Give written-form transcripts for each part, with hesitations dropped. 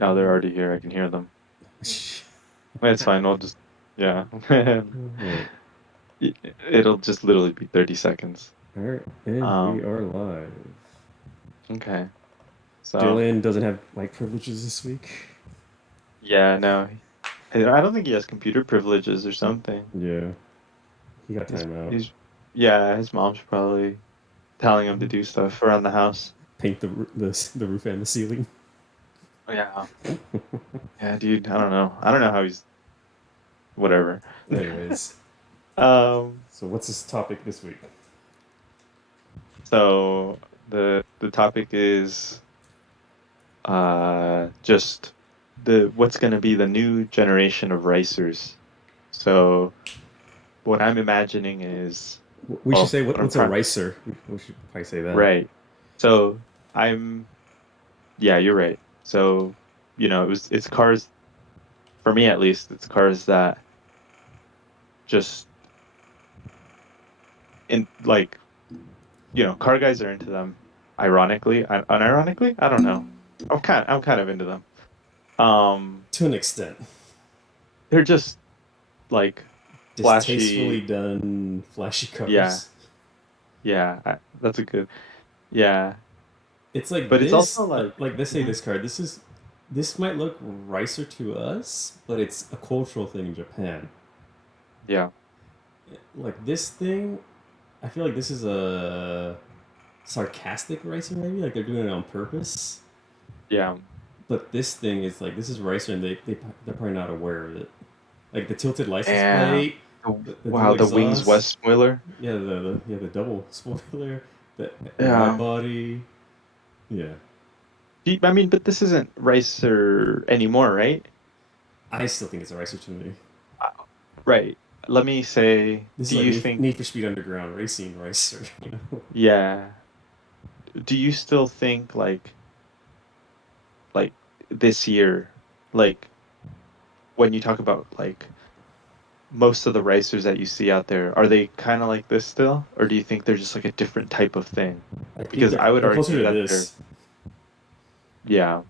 Now they're already here. I can hear them. It's fine. I'll just, yeah. Alright. It'll just literally be 30 seconds. Alright, and we Um, are live. okay. So, Dylan doesn't have mic privileges this week. yeah, no. I don't think he has computer privileges or something. Yeah, he got His, time out. his, yeah, his mom's probably telling him to do stuff around the house. Paint the roof and the ceiling. Yeah. Yeah, dude, I don't know. I don't know how he's, whatever. Anyways, Um, so what's this topic this week? so the topic is just the what's going to be the new generation of racers. So what I'm imagining is, We should well, say what I'm what's a trying, ricer. We should probably say that. right. So I'm, yeah, you're right. So, it's cars, for me at least, it's cars that just in like, car guys are into them. Ironically, unironically, I don't know. I'm kind of into them. Um, To an extent, they're just like distastefully flashy. done, flashy Yeah, cars. yeah, that's a good. Yeah, It's like but it's this. also like, Like let's say mhm, this car. This might look ricer to us, but it's a cultural thing in Japan. yeah, Like this thing, I feel like this is a sarcastic ricer, maybe like they're doing it on purpose. yeah. But this thing is like this is ricer, and they're probably not aware of it. Like the tilted license Damn. plate, Oh, the dual wow, the Wings exhaust, West spoiler. yeah, the double spoiler, the wide Yeah. body, yeah. I mean, but this isn't Ricer anymore, right? I still think it's a ricer to me. Uh, Right. Let me say, This is do like you Need think, for Speed Underground racing ricer, you know? yeah, do you still think like this year, like when you talk about like most of the racers that you see out there, are they kind of like this still, or do you think they're just like a different type of thing? I think Because I would they're closer argue to that they're, this. yeah,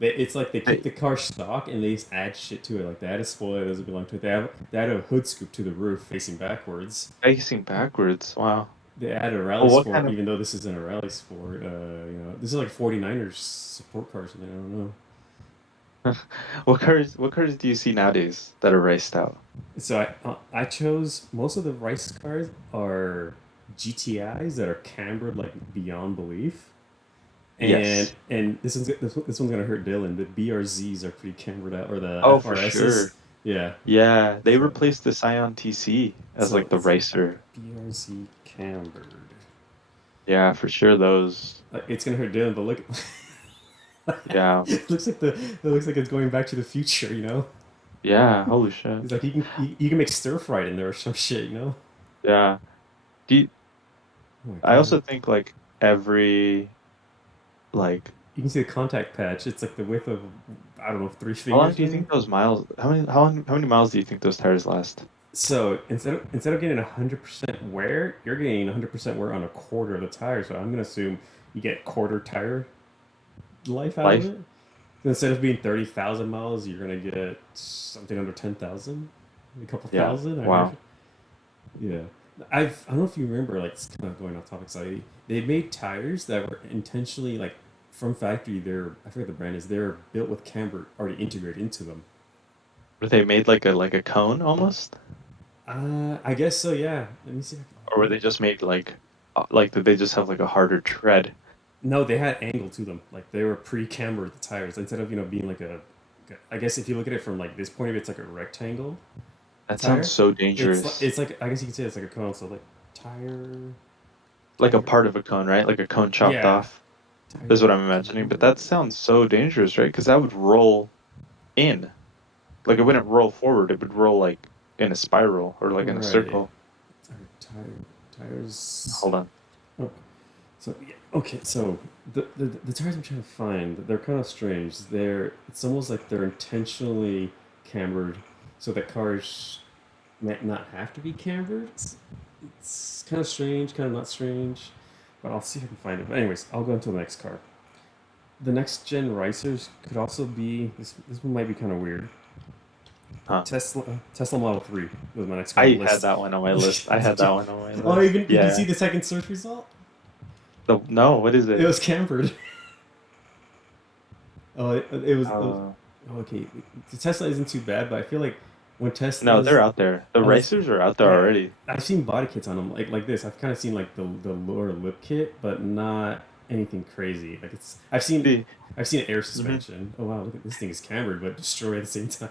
It's like they keep they, the car stock and they just add shit to it. Like they add a spoiler that doesn't belong to it. They add a hood scoop to the roof facing backwards. facing backwards. Wow. They add a rally Well, what sport, kind of even though this isn't a rally sport. This is like 49ers support cars. I don't know. what cars do you see nowadays that are raced out? So I chose most of the rice cars are GTIs that are cambered like beyond belief. And Yes. this one's gonna hurt Dylan. The BRZs are pretty cambered out, or the Oh, for FRSs. sure. Yeah. Yeah, they So replaced the Scion TC as so like the it's racer. BRZ cambered. Yeah, for sure. Those. Like, it's gonna hurt Dylan, but look, Yeah. it looks like it's going back to the future. You know, Yeah. Holy shit. it's like you can make stir fried in there or some shit. You know. Yeah. Do you, Oh my I god. also think like every like You can see the contact patch. It's like the width of I don't know 3 fingers how long do you maybe. think those miles? How many miles do you think those tires last? So instead of getting 100% wear, you're getting 100% wear on a quarter of the tire. So I'm gonna assume you get quarter tire life out of Life? it. Instead of being 30,000 miles, you're gonna get something under 10,000, a couple Yeah. thousand. Wow. Yeah, I don't know if you remember. Like it's kind of going off topic slightly. They made tires that were intentionally like from factory. They're I forget the brand is. They're built with camber already integrated into them. Were they made like a cone almost? I guess so. Yeah. Let me see. If I Or were they just made like did they just have like a harder tread? No, they had angle to them. Like they were pre-cambered the tires instead of being like a. I guess if you look at it from like this point of view, it's like a rectangle That sounds tire. so dangerous. It's like I guess you could say it's like a cone. So like tire Like a tire. part of a cone, right? Like a cone chopped Yeah, off is tire what I'm imagining. But camber. that sounds so dangerous, right? Because that would roll in. Like it wouldn't roll forward, it would roll like in a spiral or like in a Right. circle. Tires. Hold on. Oh, so yeah, okay. So the tires I'm trying to find, they're kind of strange. It's almost like they're intentionally cambered so that cars might not have to be cambered. It's kind of strange, kind of not strange, but I'll see if I can find it. But anyways, I'll go into the next car. the next gen racers could also be this. This one might be kind of weird. Huh. Tesla Model 3 was my next one on I the had list. that one on my list. I had did that you, one on my oh, list. even did you see Yeah. the second search result? No, what is It it? was cambered. Oh, it was Uh, okay. The Tesla isn't too bad, but I feel like when no, they're Teslas, out there. The I was racers are out there yeah, already. I've seen body kits on them like this. I've kind of seen like the lower lip kit, but not anything crazy. Like it's See, I've seen air hmm suspension. Oh wow, look at this thing is cambered but destroyed at the same time.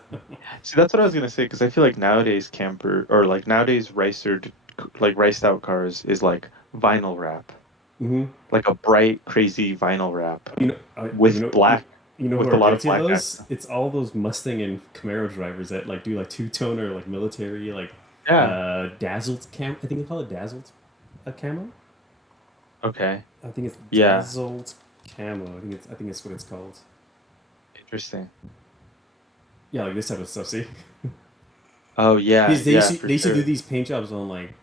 see, that's what I was gonna say because I feel like nowadays camper or like nowadays racer, like raced out cars is like vinyl wrap, hmm like a bright, crazy vinyl wrap You know, with black, you know who with a are lot of guilty of black those? accent. It's all those Mustang and Camaro drivers that like do like two tone or like military like Yeah. dazzled cam. I think they call it dazzled camo. Okay. I think it's Yeah. dazzled camo. I think it's what it's called. Interesting. Yeah, like this type of stuff. See, Oh yeah, because yeah, for they used to do sure. these paint jobs on like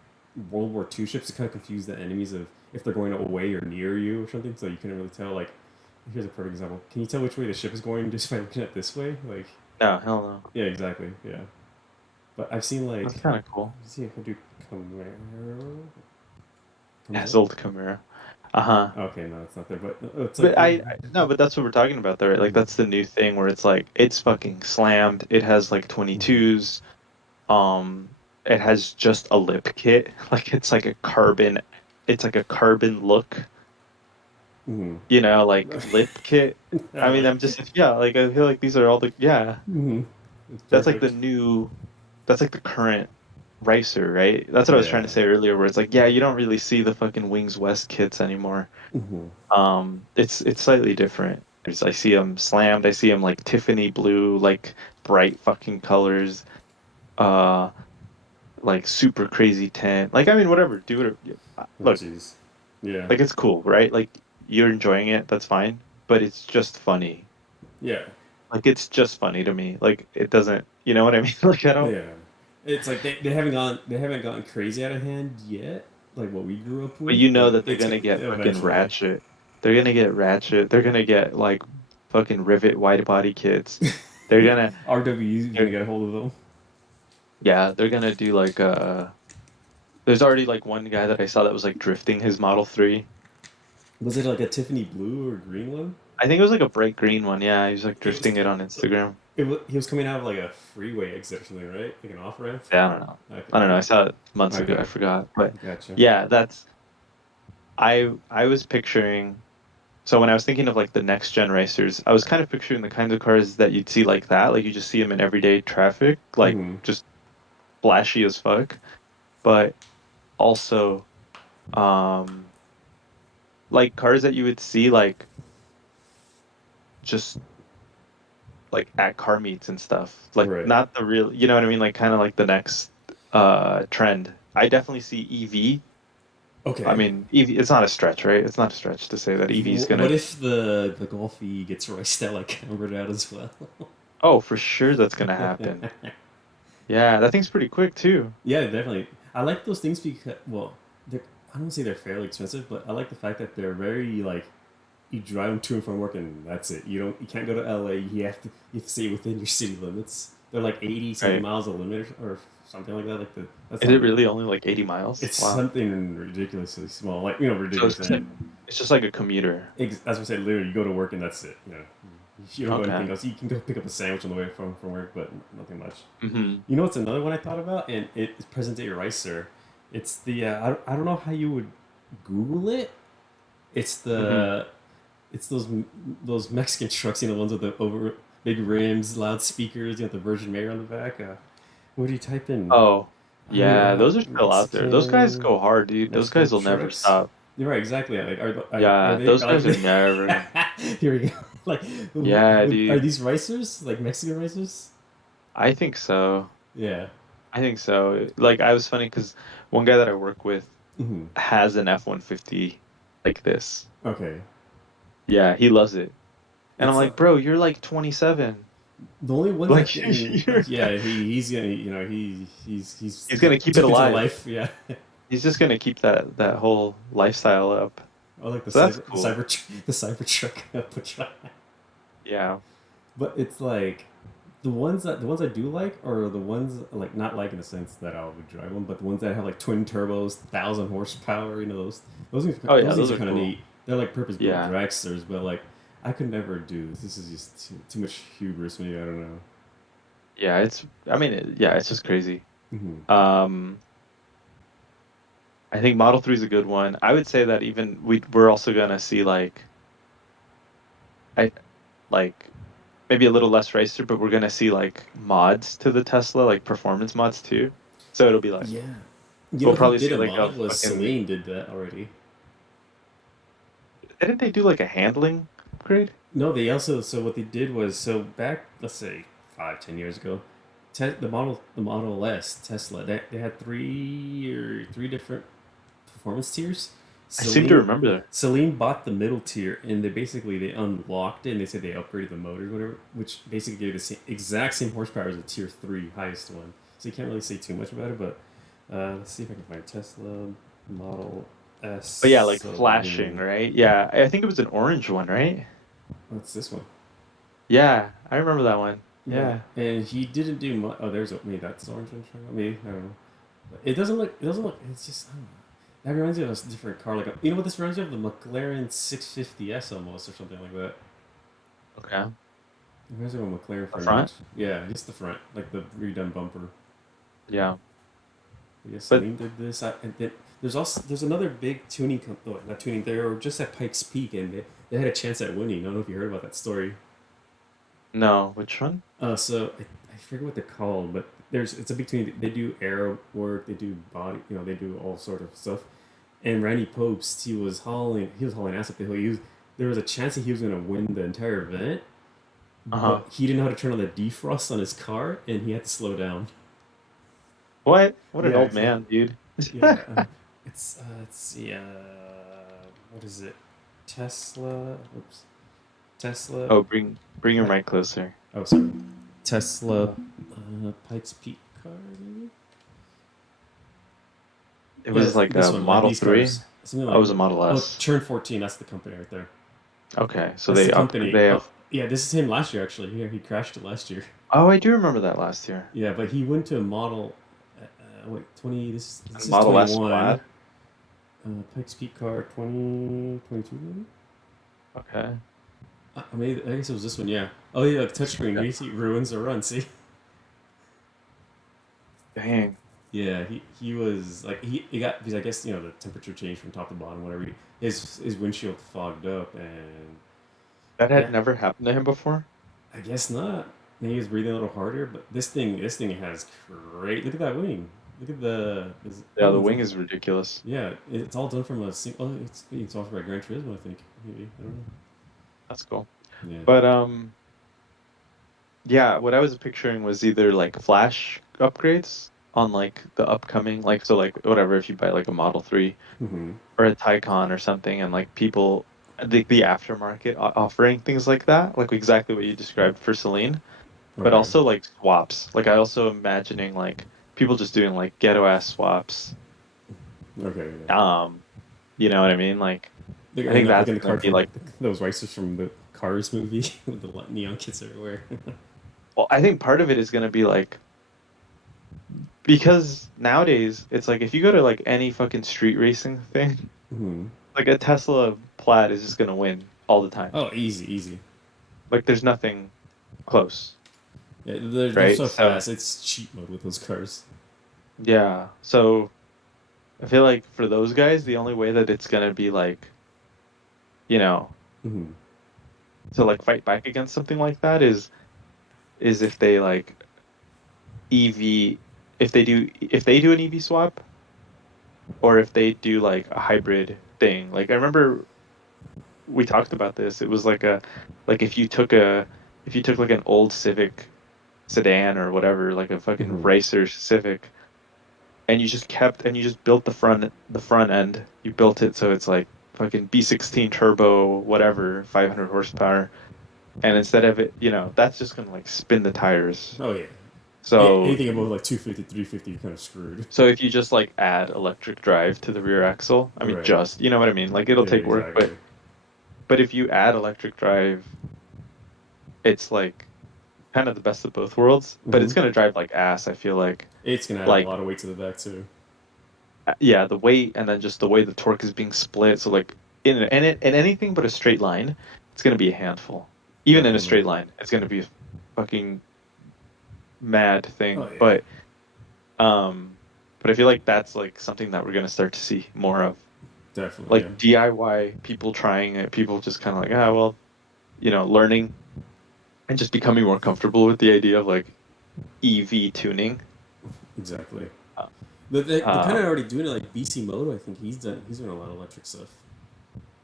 World War II ships to kind of confuse the enemies of if they're going away or near you or something, so you couldn't really tell. Like, here's a perfect example. Can you tell which way the ship is going just by looking at this way? Like, No, hell no. yeah, exactly. Yeah, but I've seen like, That's kind of cool. let's see if I do Camaro comes up. Dazzled Camaro. Uh-huh. Okay, no, it's not there. But it's like, But I no, but that's what we're talking about though, right? Like mhm, that's the new thing where it's like it's fucking slammed. It has like mhm, 22s. Um, it has just a lip kit. Like it's like a carbon look, mhm. like lip kit. I I mean, like I'm just yeah, like I feel like these are all the yeah. mhm. It's That's like the perfect. new that's like the current racer, right? That's what I was trying to Yeah. say earlier where it's like, yeah, you don't really see the fucking Wings West kits anymore. Mhm. It's slightly different. I see them slammed. I see them like Tiffany blue, like bright fucking colors. Uh, like super crazy tint. Like I mean, whatever. Do whatever. Oh, Look, jeez. Yeah. like it's cool, right? Like you're enjoying it. That's fine. But it's just funny. Yeah. Like it's just funny to me. Like it doesn't. You know what I mean? Like I don't. Yeah. It's like they haven't gotten crazy out of hand yet, like what we grew up But with, you know but that they're it's gonna get fucking eventually. ratchet. They're gonna get ratchet. They're gonna get like fucking rivet wide body kits. They're gonna. RWE is gonna They're, get a hold of them. yeah, they're gonna do like there's already like one guy that I saw that was like drifting his Model 3. Was it like a Tiffany blue or green one? I think it was like a bright green one. Yeah, he was like It was drifting it on Instagram. he was coming out of like a freeway exit or something, right? Like an off ramp. Yeah, I don't know. Okay. I don't know. I saw it months ago. I Okay. forgot. But Gotcha. yeah, that's I was picturing so when I was thinking of like the next gen racers, I was kind of picturing the kinds of cars that you'd see like that. Like you just see them in everyday traffic, like Hmm. just flashy as fuck, but also um like cars that you would see like just like at car meets and stuff. Like Right. not the real, you know what I mean? Like kind of like the next trend. I definitely see EV. I Okay. mean, EV it's not a stretch, right? It's not a stretch to say that EV is What gonna if the Golf E gets riced out like cambered out as well? oh, for sure that's gonna happen. Yeah, that thing's pretty quick too. Yeah, definitely. I like those things because, well, they're, I don't say they're fairly expensive, but I like the fact that they're very like you drive them to and from work and that's it. You can't go to LA. You have to stay within your city limits. They're like 80 something Right. miles a limit or something like that. That's Is it not really only like 80 miles? it's Wow. something ridiculously small. Like So ridiculous. it's just like a commuter. As I said, literally, you go to work and that's it. You don't go Okay. anything else. You can go pick up a sandwich on the way from work, but nothing much. Mm-hmm. You know what's another one I thought about, and it's present day ricer. It's the I don't know how you would Google it. It's Mm-hmm. the it's those Mexican trucks, the ones with the over big rims, loudspeakers, the Virgin Mayor on the back. What do you type in? Oh, I don't even know yeah, how those are still out there. Those guys Mexican go hard, dude. Those guys Mexican will never trucks. stop. You're right, exactly. Like, are Yeah, they those guys are like never. here we go. Like, Yeah, are dude. these racers like Mexican racers? I think so. Yeah. I think so. Like, I was funny because one guy that I work with Hmm. has an F-150 like this. Okay. Yeah, he loves it. And I'm It's like, bro, you're like 27. the only ones I Like, can. you're, Yeah, he's gonna. He's he's gonna keep it deep into alive. life. Yeah. He's just gonna keep that whole lifestyle up. or like the So that's cyber, the cool. cyber, the Cybertruck Patrol. Yeah. But it's like the ones I do like are the ones like not like in the sense that I would drive them, but the ones that have like twin turbos, 1,000 horsepower. Oh yeah, those things those are are kind of cool. neat. They're like purpose built Yeah. dragsters, but like I could never do this. This is just too much hubris. Maybe I don't know. Yeah, it's I mean, yeah, it's just crazy. Hmm. Um, I think Model 3 is a good one. I would say that even we're also gonna see I like maybe a little less racer, but we're gonna see like mods to the Tesla, like performance mods too. So it'll be like Yeah. You we'll know who probably did see a like a mod was fucking Celine did that already. didn't they do like a handling upgrade? No, they also so what they did was so back let's say 5, 10 years ago, the Model S Tesla they had three different performance tiers. I seem to Celine remember. Celine bought the middle tier and they unlocked it and they said they upgraded the motor or whatever, which basically gave the exact same horsepower as the tier three highest one. So you can't really say too much about it, but let's see if I can find Tesla Model But yeah, S like flashing, Celine. right? Yeah, I think it was an orange one, right? What's this one? Yeah, I remember that one. Yeah, Yeah. and he didn't do much. Oh, maybe that's the orange one. Maybe I don't know. But it doesn't look. It doesn't look. It's just. I don't know. That reminds me of a different car. You know what this reminds me of? The McLaren 650S almost, or something like that. Okay. It reminds me of a McLaren The very front? much. Yeah, just the front, like the redone bumper. Yeah. But yeah, But Celine did this. And then there's another big tuning. Oh, not tuning. They were just at Pikes Peak, and they had a chance at winning. I don't know if you heard about that story. no, which one? So I forget what they're called, but it's a big team. They do air work, they do body, they do all sort of stuff. And Randy Popes, he was hauling ass up the hill. There was a chance that he was going to win the entire event, Uh-huh. but he didn't know how to turn on the defrost on his car, and he had to slow down. What? What an Yeah, old so man, dude. yeah, let's see, what is it? Tesla. Oops, Tesla. Oh, bring your mic closer. Oh, sorry. Tesla Pikes Peak car, maybe? It Yeah, was like this a one, like Model these 3. cars. Something Oh, it like, was a Model oh, S. Churn 14, that's the company right there. Okay, so That's the they up company. they Oh, have. yeah, this is him last year, actually. Here, he crashed it last year. Oh, I do remember that last year. Yeah, but he went to a model, wait, 20, And this is Model S 21. Plaid. Pikes Peak car 2022 maybe? Okay. I mean, I guess it was this one, yeah. Oh, yeah, like touchscreen. Okay. You see, ruins the run, see? Dang. Yeah, he was like he got because I guess the temperature changed from top to bottom, whatever. His windshield fogged up, and That had yeah, never happened to him before. I guess not. Maybe he was breathing a little harder, but this thing has great. Look at that wing. Look at Yeah, the wing is ridiculous. yeah, it's all done from a single. Oh, it's also by Gran Turismo, I think. Maybe I don't That's cool. know. Yeah. But yeah, what I was picturing was either like flash upgrades on like the upcoming like so like whatever if you buy like a Model 3 Mm-hmm. or a Taycan or something and like people the aftermarket offering things like that, like exactly what you described for Celine, but Right. also like swaps. Like I also imagining like people just doing like ghetto ass swaps. Okay. Yeah. Um, you know what I mean? Like Like I think like that's in the gonna car be from like those racers from the Cars movie with the neon kids everywhere. well, I think part of it is gonna be like because nowadays it's like if you go to like any fucking street racing thing, Hmm. like a Tesla Plaid is just gonna win all the time. Oh, easy, easy. Like there's nothing close, Yeah, they're right? so So fast. It's cheat mode with those cars. yeah, so I feel like for those guys, the only way that it's gonna be like, you know, Hmm. to like fight back against something like that is if they like EV if they do an EV swap or if they do like a hybrid thing. Like I remember we talked about this. It was like a like if you took like an old Civic sedan or whatever, like a fucking Hmm. racer Civic, and you just built the front end. You built it so it's like fucking B16 turbo, whatever, 500 horsepower. And instead of it, that's just gonna like spin the tires. Oh yeah. So Anything above like 250, 350, you're kind of screwed. so if you just like add electric drive to the rear axle, I mean Right. just, you know what I mean? Like it'll Yeah, take work, exactly. but if you add electric drive, it's like kind of the best of both worlds, but Hmm. it's gonna drive like ass, I feel like. It's gonna add a Like lot of weight to the back too. yeah, the weight and then just the way the torque is being split. So like in anything but a straight line, it's gonna be a handful. Even in a Definitely. straight line, it's gonna be a fucking mad Oh thing. yeah. Um but I feel like that's like something that we're gonna start to see more of. Definitely. Like Yeah. DIY people trying it, people just kind of like, ah, well, learning and just becoming more comfortable with the idea of like EV tuning. Exactly. Uh, They're kind of Um, already doing it. Like BC Moto, I think he's doing a lot of electric stuff.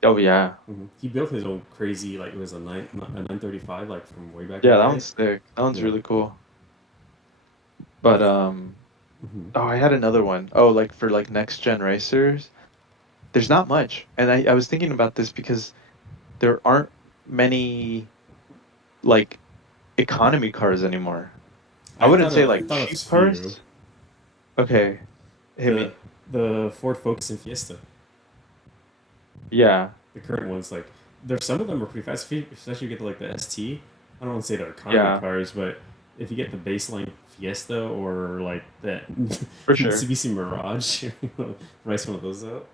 oh yeah, He built his own crazy, like it was a 935, like from way back in yeah, the that day. one's sick. That one's Yeah. really cool. But Hmm. oh, I had another one. Oh, like for like next gen racers, there's not much. And I was thinking about this because there aren't many like economy cars anymore. I wouldn't say I like thought of cheap few. cars. Okay, hit The me. the Ford Focus and Fiesta. Yeah, The current ones, like there's some of them are pretty fast. Especially if you get like the ST. I don't want to say they're economy yeah, cars, but if you get the baseline Fiesta or like that for sure. Mitsubishi Mirage, price one of those out.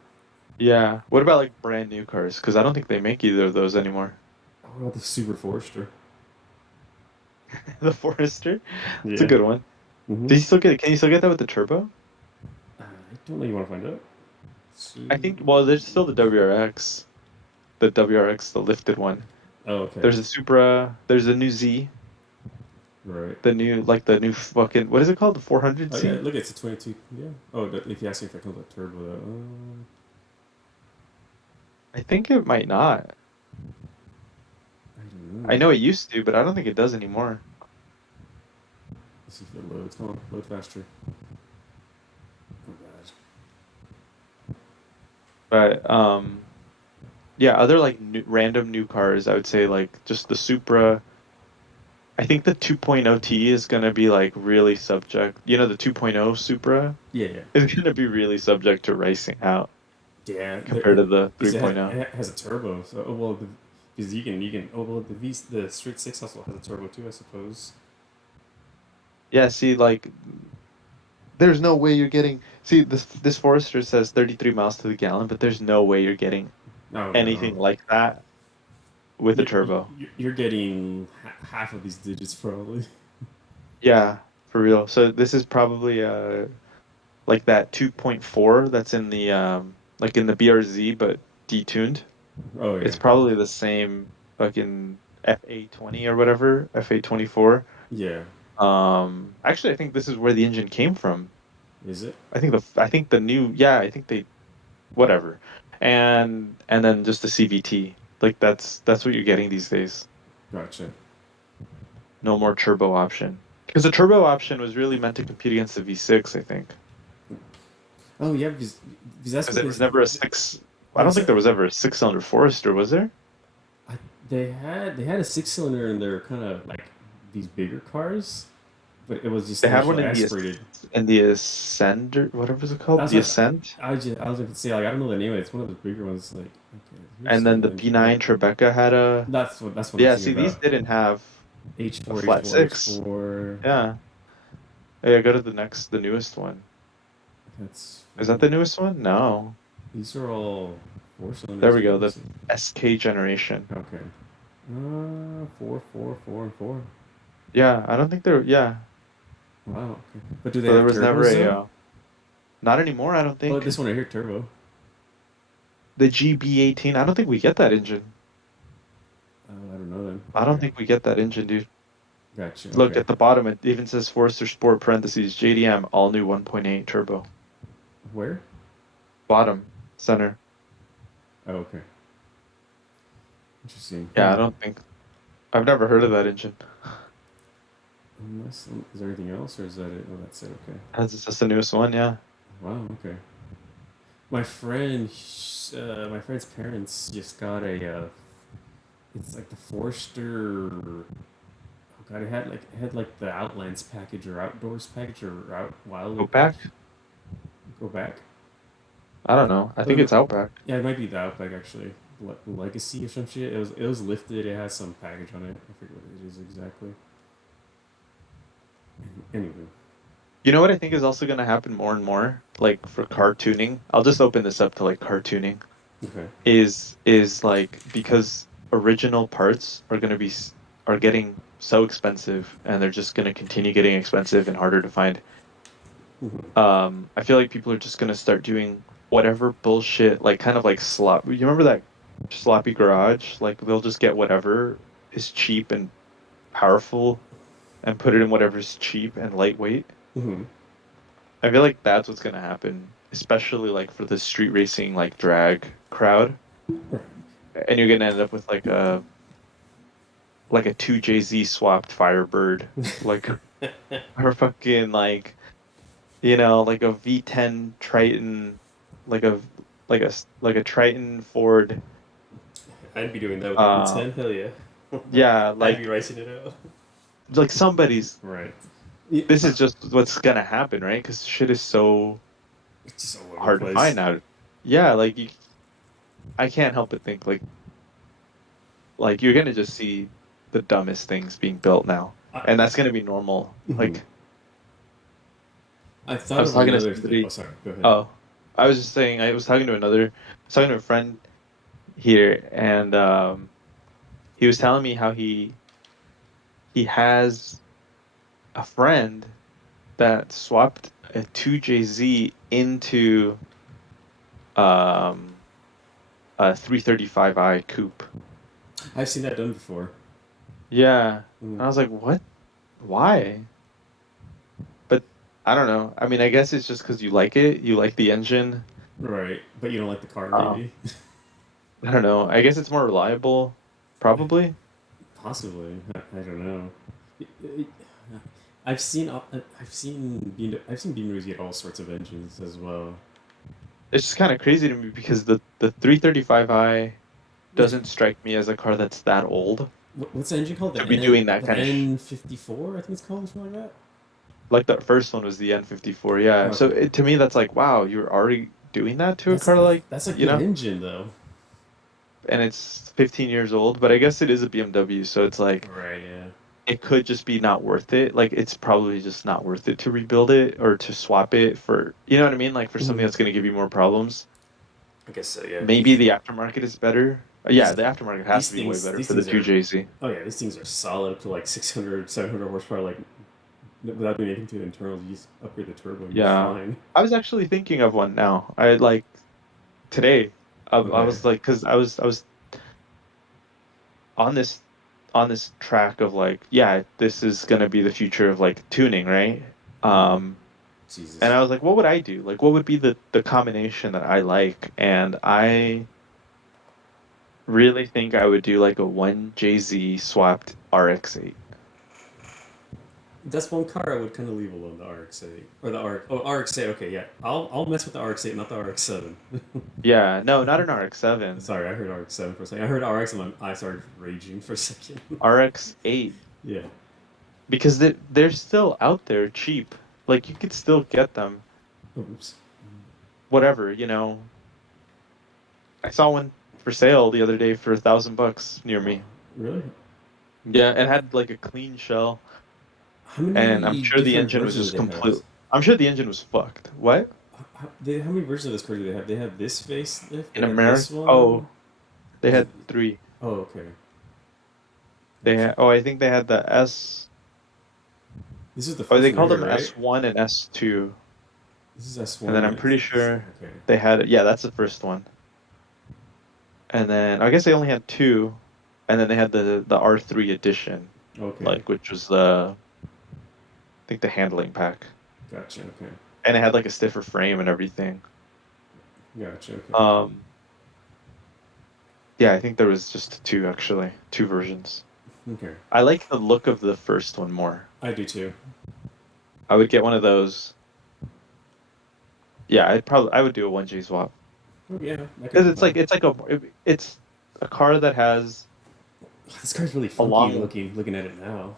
Yeah. What about like brand new cars? Because I don't think they make either of those anymore. What about the Super Forester? The Forester, it's a Yeah. good one. Mm-hmm. Do you still get it? Can you still get that with the turbo? I don't know. You want to find out? I think. Well, there's still the WRX, the lifted one. Oh, okay. There's a Supra. There's a new Z. Right. The new fucking what is it called? The Oh yeah. 400C? Look, it's a 22. Yeah. Oh, if you ask me if I can put turbo, I think it might not. I don't I know. know it used to, but I don't think it does anymore. Let's see if it loads. Come on, load faster. Oh god. But yeah, other like random new cars, I would say like just the Supra. I think the 2.0 T is gonna be like really subject. The 2.0 Supra Yeah, yeah. is gonna be really subject to racing out Yeah, compared to the because 3.0. it has a turbo. So, oh, well, because you can. Oh well, the Street Six also has a turbo too, I suppose. Yeah, see, like there's no way you're getting. See, this Forester says 33 miles to the gallon, but there's no way you're getting Oh anything no, like that with a you, turbo. you're getting half of these digits probably. Yeah, for real. So this is probably like that 2.4 that's in the like in the BRZ but detuned. Oh yeah, It's probably the same fucking FA20 or whatever, FA24. yeah. Actually I think this is where the engine came from. Is it? I think the new yeah, I think they whatever. And then just the CVT. Like that's what you're getting these days. Gotcha. No more turbo option. Because the turbo option was really meant to compete against the V6, I think. Oh yeah, because that's Because what there was never a six. I there don't was think a, there was ever a six-cylinder Forester, was there? I, they had a six cylinder in their kind of like these bigger cars, but it was just They had one naturally aspirated. in the Ascend or whatever is it called? That's The what Ascent, I was gonna say. Like I don't know the name of it. It's one of the bigger ones. Like okay, here's and some then of the the engine. Yeah, B9 Tribeca had a. that's what I'm Yeah, thinking see, these about. didn't have a H4, flat H4, six. H4. Yeah, yeah. Go to the newest one. That's Is that the newest one? No. these are all four There cylinders. we Let go. me The see. SK generation. Okay. Four, four, four, and four. Yeah, I don't think they're. Yeah, Wow. Okay. But do they so there have was never turbos a. though? Not anymore. I don't Oh, think this one right here, turbo. the GB18. I don't think we get that engine. I don't know then. I don't Okay. think we get that engine, dude. Gotcha. Look Okay. at the bottom. It even says Forester Sport parentheses JDM all new 1.8 turbo. Where? Bottom center. Oh, okay. Interesting. Yeah, I don't think I've never heard of that engine. Unless, is there anything else, or is that it? Oh, that's it. Okay. That's just the newest one. Yeah. Wow. Okay. My friend's parents just got a. It's like the Forester. God, it had like the Outlands package or Outdoors package or Wilder Outback? package. Go back. I don't know. I Oh, think it's Outback. yeah, it might be the Outback actually. Legacy or some shit. It was lifted. It has some package on it. I forget what it is exactly. Anyway, You know what I think is also going to happen more and more, like for car tuning. I'll just open this up to like car tuning. okay. Is like because original parts are going to are getting so expensive, and they're just going to continue getting expensive and harder to find. Mm-hmm. I feel like people are just going to start doing whatever bullshit, like kind of like slop. You remember that sloppy garage? Like they'll just get whatever is cheap and powerful and put it in whatever's cheap and lightweight. Mm-hmm. I feel like that's what's gonna happen, especially like for the street racing like drag crowd, and you're gonna end up with like a two JZ swapped Firebird, like or fucking like like a V10 Triton, like a like a Triton Ford. I'd be doing that with the Uh, V10. Hell yeah. yeah, I'd be racing it out. like somebody's. Right. Yeah, This is just what's gonna happen, right? Because shit is so it's just all over the hard to find place. now. Yeah, like I can't help but think like you're gonna just see the dumbest things being built now, I, and that's gonna be normal. mhm. Like I I thought was of talking to another thing. Oh, somebody. sorry. Go ahead. Oh, I was just saying I was talking to I was talking to a friend here, and he was telling me how he has a friend that swapped a 2JZ into um a 335i coupe. I've seen that done before. Yeah, and Mm. I was like, what? Why? But I don't know. I mean, I guess it's just because you like it. You like the engine. Right, but you don't like the car, Um, maybe. I don't know. I guess it's more reliable, probably. Possibly. I don't know. I've seen BMWs get all sorts of engines as well. It's just kind of crazy to me because the 335i doesn't strike me as a car that's that old What's the engine called? to be doing that The kind of N54, I think it's called, or something like that. like the first one was the N54. Yeah. So Okay, to me, that's like, wow, you're already doing that to a that's car like, that's a good engine though. and it's 15 years old, but I guess it is a BMW, so it's like Right. Yeah. it could just be not worth it. Like it's probably just not worth it to rebuild it or to swap it for, you know what I mean? Like for something Mhm. that's going to give you more problems. I guess so. Yeah. Maybe the aftermarket is better. Yeah, These the aftermarket has these to be way things better these for the things are 2JZ. oh yeah, these things are solid up to like 600, 700 horsepower. Like without doing anything to the internals, you just upgrade the turbo and you're Yeah. fine. I was actually thinking of one now. I like today. I Okay. was like, because I was on this track of like, yeah, this is gonna be the future of like tuning, right? Hmm. Um, and Jesus. I was like, what would I do? Like, what would be the combination that I like? And I really think I would do like a one JZ swapped RX-8. That's one car I would kind of leave alone, the RX-8 or the RX. Oh, RX-8. Okay, yeah, I'll mess with the RX-8, not the RX-7. Yeah, no, not an RX-7, Sorry, I heard RX-7 for a second. I heard RX and I started raging for a second. RX-8, Yeah. because they're still out there cheap. Like you could still get them, Oops. whatever, you know. I saw one for sale the other day for $1,000 near Oh, me. really? Yeah, it had like a clean shell, How and I'm many sure the different engine was versions just do they have? complete. I'm sure the engine was fucked. What? How many versions of this car do they have? They have this facelift. They In have this America? one. Oh, they Is it? had three. Oh, okay. They Gotcha. had. Oh, I think they had the S. This is the Oh, first they one I called heard, them right? S1 and S2, This is S and then one. I'm pretty sure Okay. they had. Yeah, that's the first one. And then I guess they only had two, and then they had the R3 edition, Okay. like which was the I think the handling pack, Gotcha. Okay. and it had like a stiffer frame and everything. Gotcha. Okay. Um, yeah, I think there was just two actually, two versions. Okay. I like the look of the first one more. I do too. I would get one of those. Yeah, I would do a 1J swap Oh, yeah, I could. because it's a car that has This car's really a funky long. looking. Looking at it now.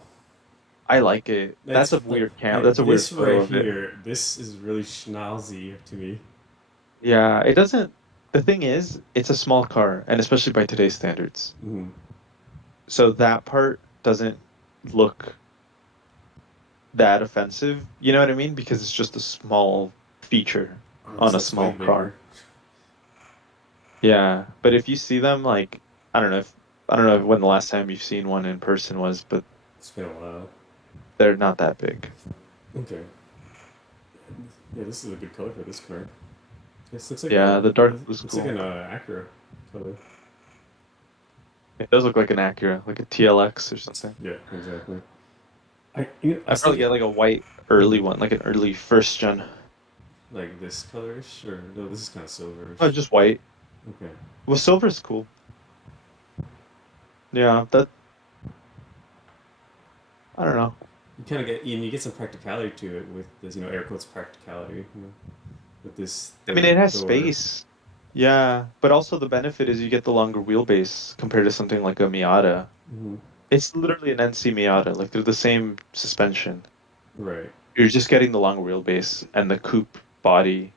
I like it. That's That's a weird camp. That's like a weird this photo right of it. here. This is really schnauzy to me. Yeah, it doesn't. The thing is, it's a small car, and especially by today's standards. Mm. So that part doesn't look that offensive. You know what I mean? Because it's just a small feature Oh, this on a looks way small bigger. car. Yeah, but if you see them, like, I don't know when the last time you've seen one in person was, but It's been a while. they're not that big. Okay. Yeah, this is a good color for this car. This looks like Yeah, a the dark blue's looks like cool. an Acura color. It does look like an Acura, like a TLX or something. Yeah, exactly. I I'd was probably thinking get like a white early one, like an early first gen. like this colorish, or no, this is kind of Oh, silverish. just white. Okay. Well, silver's cool. Yeah, that I don't know. You kind of get and you get some practicality to it with this, air quotes practicality, with this I mean, third it has door. space. Yeah, but also the benefit is you get the longer wheelbase compared to something like a Miata. Hmm. It's literally an NC Miata. Like they're the same suspension. Right. You're just getting the long wheelbase and the coupe body.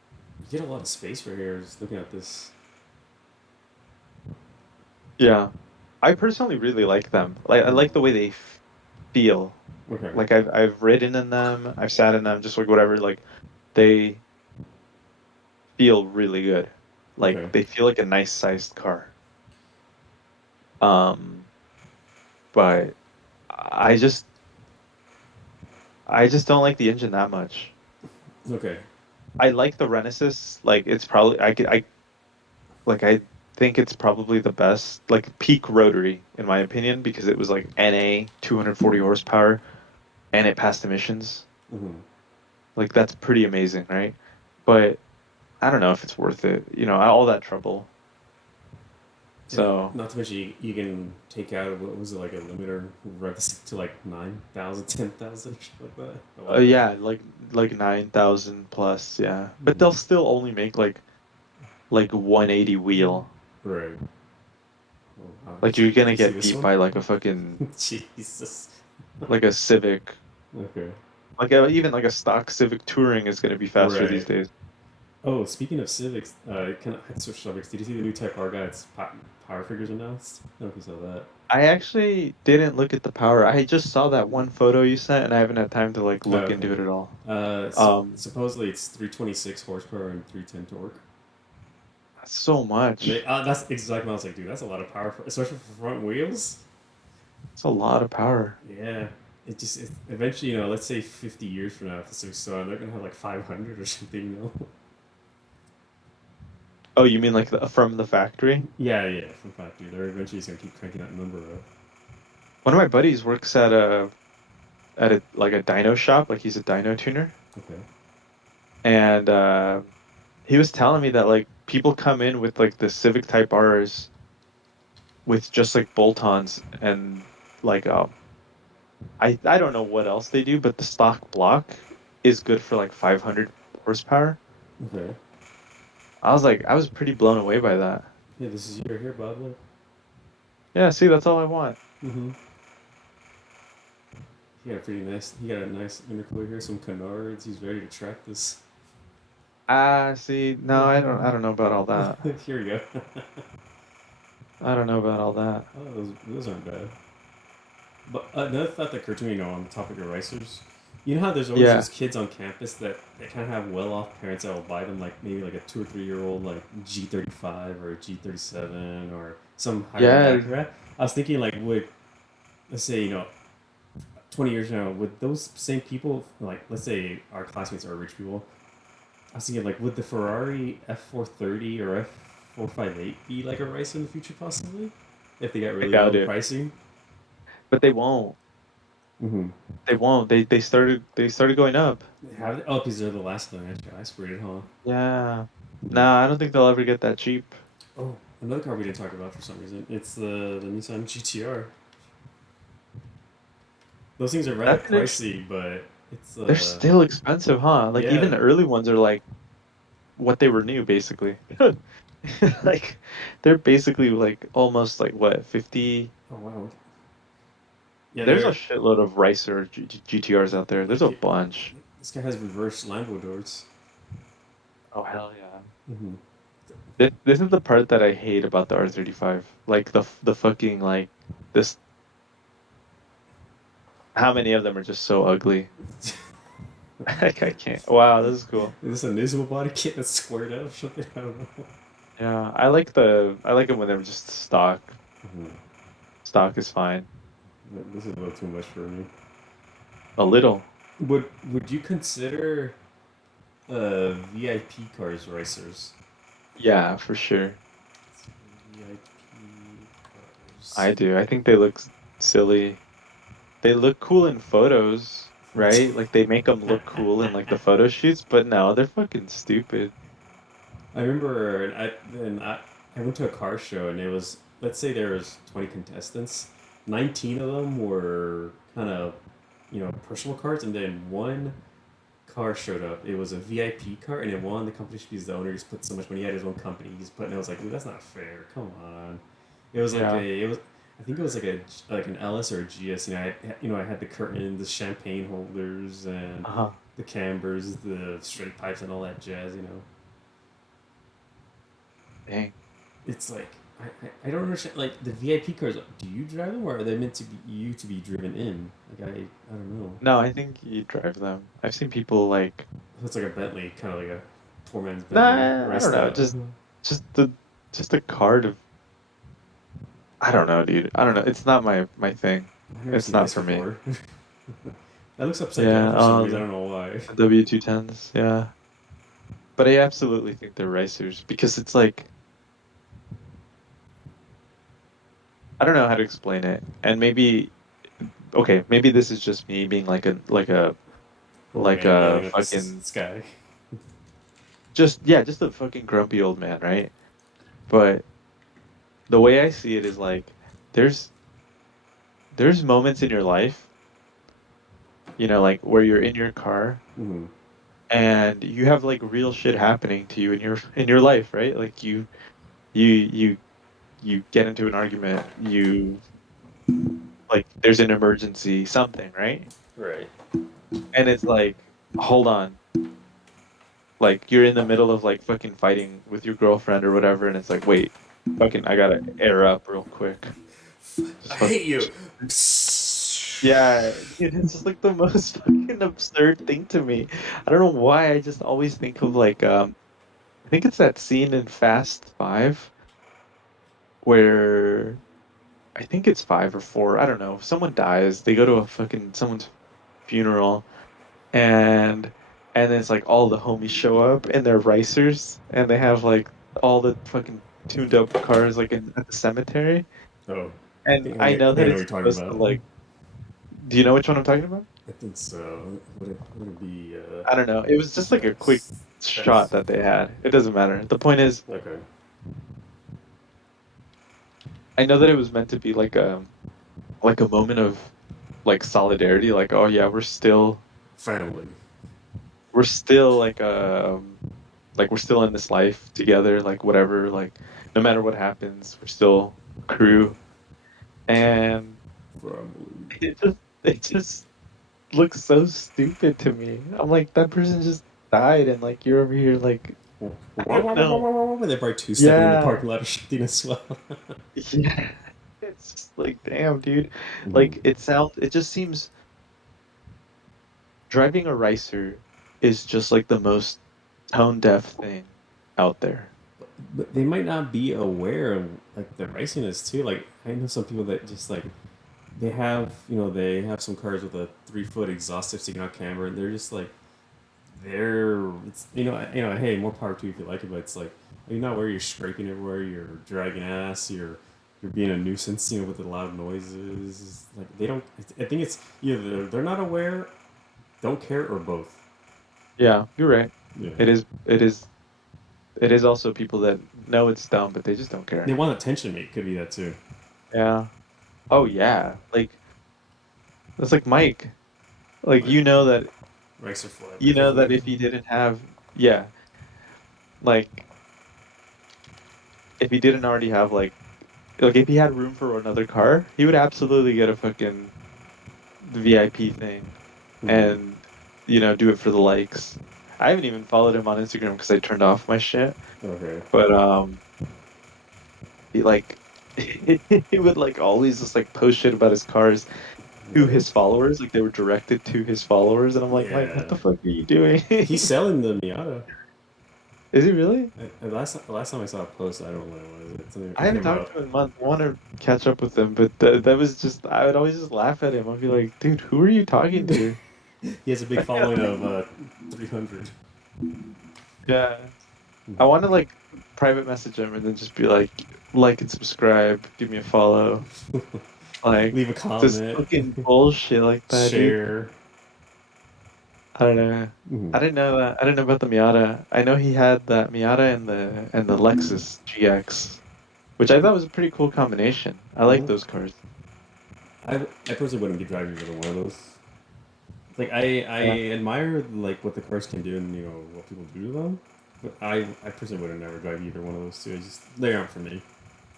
You get a lot of space for here. Just looking at this. Yeah, I personally really like them. Like I like the way they feel. Okay. Like I've ridden in them, I've sat in them, just like whatever. Like they feel really good. Like Okay. they feel like a nice sized car. Um, but I just I just don't like the engine that much. Okay. I like the Renesis. Like it's probably I think it's probably the best like peak rotary in my opinion because it was like NA 240 horsepower and it passed emissions. Hmm. Like that's pretty amazing, right? But I don't know if it's worth it. You know, all that trouble. Yeah. So Not to mention you can take out what was it like a limiter revs to like 9,000, 10,000 or something like that. I love that. yeah, like 9,000 plus, yeah. But they'll Hmm. still only make like 180 wheel. Right. Oh, wow. Like you're Did gonna you see get this beat one? by like a fucking Jesus. like a Civic. Okay. Like even like a stock Civic Touring is gonna be faster these Right. days. Oh, speaking of Civics, kind of had switched topics. Did you see the new Type R guy? It's Power Figures announced. I don't know if you saw that. I actually didn't look at the power. I just saw that one photo you sent and I haven't had time to like look into Okay. it at all. So supposedly it's 326 horsepower and 310 torque. That's so much. That's exactly what I was like, dude. That's a lot of power, especially for front wheels. It's a lot of power. Yeah. Eventually, let's say 50 years from now, if the Civic's still on, they're gonna have like 500 or something. Oh, you mean like from the factory? Yeah, yeah, from factory. They're eventually just gonna keep cranking that number up. One of my buddies works at a like a dyno shop, like he's a dyno tuner. Okay. And he was telling me that like people come in with like the Civic Type R's with just like bolt-ons and like I don't know what else they do, but the stock block is good for like 500 horsepower. Okay. I was pretty blown away by that. Yeah, this is your here, Bob. Look. Yeah, see, that's all I want. Mm-hmm. He got a pretty nice. He got a nice intercooler here, some canards. He's ready to track this. Ah, see, no, I don't know about all that. Here we go. I don't know about all that. Oh, those aren't bad. But another thought that occurred to me, on the topic of racers, you know how there's always Yeah. those kids on campus that kind of have well-off parents that will buy them like maybe like a 2 or 3 year old like G35 or a G37 or some higher end Yeah, Acura. I was thinking like would let's say 20 years from now would those same people like let's say our classmates are rich people. I was thinking like would the Ferrari F430 or F458 be like a racer in the future possibly if they got I really doubt low it. pricing? But they won't. Mm-hmm. They won't. They started going up. Oh, because they're the last of them actually isolated, huh? Yeah. Hmm. Nah, I don't think they'll ever get that cheap. Oh, another car we didn't talk about for some reason. It's the Nissan GTR. Those things are rather That's an interesting. pricey, but it's They're still expensive, huh? Like even yeah. the early ones are like what they were new, basically. Like they're basically like almost like what, 50, Oh wow. Yeah, There's a they're shitload of Ricer GTRs out there. There's a okay. bunch. This guy has reverse Lambo doors. Oh hell yeah. Hmm. This is the part that I hate about the R35. Like the fucking like this. How many of them are just so ugly? Like I can't. Wow, this is cool. Is this a Nismo body kit that's squared out or something? I don't know. Yeah, I like them when they're just stock. Mhm. Stock is fine. This is a little too much for me. A little. Would you consider VIP cars racers? Yeah, for sure. VIP cars. I do. I think they look silly. They look cool in photos, right? Like they make them look cool in like the photo shoots, but no, they're fucking stupid. I remember I went to a car show and it was, let's say there was 20 contestants. 19 of them were kind of, personal cars, and then one car showed up. It was a VIP car, and it won the competition because the owner just put so much money. He had his own company. He just put, and I was like, dude, that's not fair. Come on. It was like Yeah. a, it was, I think it was like an LS or a GS. I had the curtain, the champagne holders, and Uh-huh. the cambers, the straight pipes, and all that jazz. Dang. It's like I don't understand. Like the VIP cars, do you drive them, or are they meant to be you to be driven in? Like I don't know. No, I think you drive them. I've seen people like, It's like a Bentley, kind of like a poor man's Bentley nah, I race don't know, style. just the just the card of I don't know, dude. I don't know. It's not my thing. I've never It's seen not this for me. before. That looks upside down Yeah, for some reason. I don't know why. the W210s, yeah. But I absolutely think they're racers because it's like I don't know how to explain it. And maybe okay, maybe this is just me being Old like man a yelling at the fucking sky. just yeah, just a fucking grumpy old man, right? But the way I see it is like there's there's moments in your life, like where you're in your car Mm-hmm. and you have like real shit happening to you in your life, right? Like you you you get into an argument, you like there's an emergency, something, right? Right. And it's like, hold on. Like you're in the middle of like fucking fighting with your girlfriend or whatever, and it's like, wait, fucking I gotta air up real quick. I Just hate fucking you. yeah, dude, it's just like the most fucking absurd thing to me. I don't know why I just always think of like I think it's that scene in Fast Five where I think it's five or four, I don't know. Someone dies, they go to a fucking someone's funeral, and then it's like all the homies show up and they're racers and they have like all the fucking tuned up cars like at the cemetery. Oh, And I I know think I that know what it's you're talking supposed to about. like, do you know which one I'm talking about? I think so. Would it be I don't know. It was just like a quick shot X? that they had. It doesn't matter. The point is, Okay. I know that it was meant to be like a moment of like solidarity, like, oh yeah, Family. we're still like we're still in this life together, like whatever, like no matter what happens, we're still a crew. And Family. it just looks so stupid to me. I'm like, that person just died and like you're over here like I don't know. They're probably two stepping in the Yeah. parking lot of shitting as well. Yeah. It's just like damn, dude. Mhm. Like it just seems driving a ricer is just like the most tone deaf thing out there. But they might not be aware of like the raciness too. Like I know some people that just like they have some cars with a 3 foot exhaust tips sticking out camber, and they're just like it's hey, more power to you if you like it, but it's like you're not where you're scraping everywhere, you're dragging ass, you're being a nuisance, with the loud noises. Like they don't. I think it's either they're not aware, don't care, or both. Yeah, you're right. Yeah, It is also people that know it's dumb, but they just don't they care. want attention. Mate, could be that too. Yeah. Oh yeah. Like that's like Mike. Like Like racer flag, you racer know that flag. if he didn't have yeah, like if he didn't already have like if he had room for another car, he would absolutely get a fucking the VIP thing, Hmm. and do it for the likes. I haven't even followed him on Instagram because I turned off my shit. Okay. But he like he would like always just like post shit about his cars to Really? his followers, like they were directed to his followers, and I'm like, Mike, what Yeah. the fuck are you doing? He's selling the Miata. Is he really? Last time I saw a post, I don't know what it was. It's something, I it haven't came talked out. to him in months. I want to catch up with him, but that was just I would always just laugh at him. I'd be like, dude, who are you talking to? He has a big following of 300. Yeah. I want to like private message him and then just be like and subscribe, give me a follow. Like, Leave a just comment, fucking bullshit like that, dude. share. I don't know. Mhm. I didn't know that. I didn't know about the Miata. I know he had that Miata and the Lexus GX, which I thought was a pretty cool combination. I like Mhm. those cars. I personally wouldn't be driving either one of those. Like I Yeah. admire like what the cars can do and what people do to them, but I personally would never drive either one of those two. It's just they aren't for me.